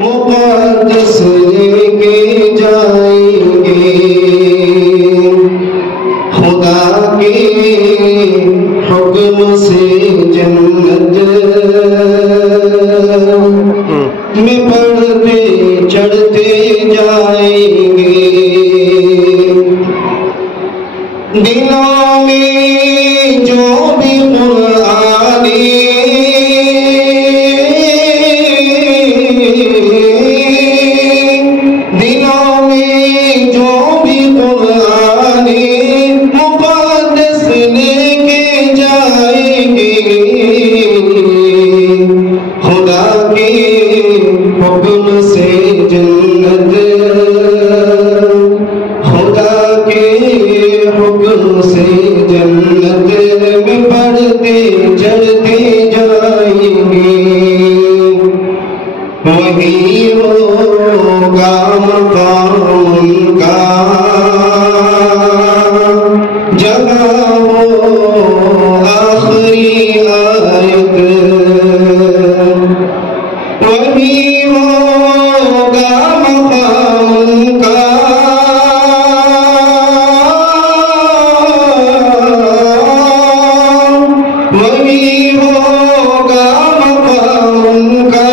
मुक़द्दस लेके जाएंगे खुदा के हुक्म से जन्नत में बढ़ते चढ़ते जाएंगे। दिलों में जो भी कुरानी दिलों में जो भी कुरानी मुक़द्दस लेके जाएंगे खुदा के हुक्म से जन्नत खुदा के हुक्म से जन्नत में बढ़ते चढ़ते जाएंगे। वही होगा मकाम उनका जहाँ हो आखिरी आयत। वही होगा मकाम उनका वही होगा मकाम उनका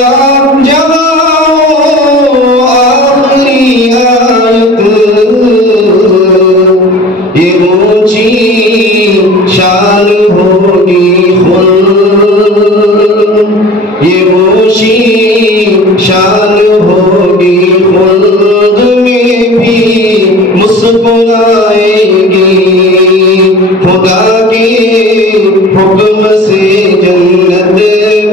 जहाँ हो आखिरी आयत। ये ऊंची शान होगी ये ऊंची शान होगी खुल्द में भी मुस्कुराएगी खुदा के हुक्म से जन्नत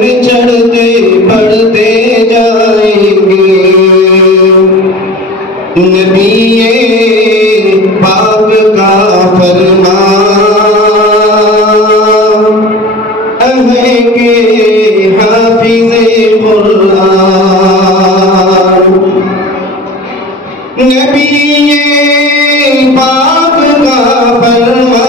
में चढ़ते बढ़ते जाएंगे। नबी पाक का फरमान है कि हाफिज़े कुरान नबी पाक का फरमान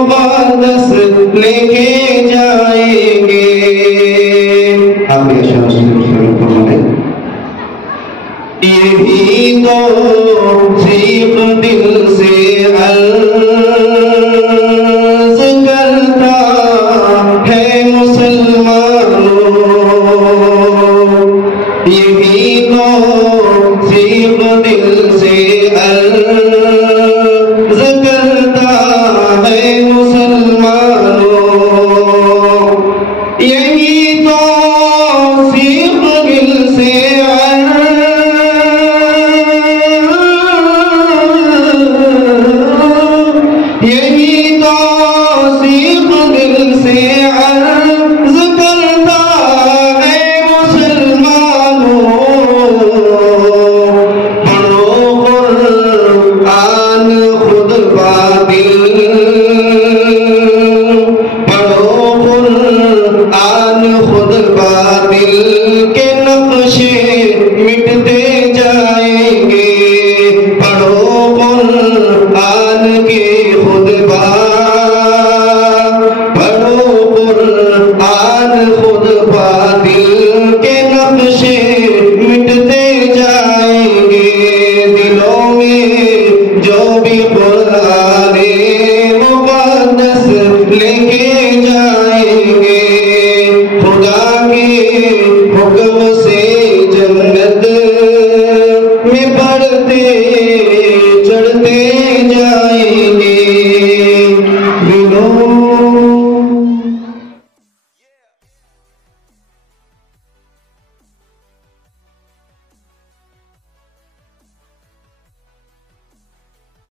मुक़द्दस लेके जाएंगे। आप यही तो सीख दिल से अर्ज़ करता है मुसलमानों, यही तो सीख दिल से अर्ज़ करता है मुसलमानों, यही तो सीख दिल से यही तो सीख दिल से अर्ज़ करता है मुसलमानों। पढ़ो कुरान खुद बातिल, पढ़ो कुरान खुद बातिल के नक्शे मिटते जाएंगे। पढ़ो कुरान के खुतबा, पढ़ो कुरान खुद बातिल के नक्शे मिटते जाएंगे। दिलों में जो भी कुराने मुक़द्दस लेके जाएंगे, खुदा के हुक्म से जन्नत में बढ़ते चढ़ते जाएंगे। दिलों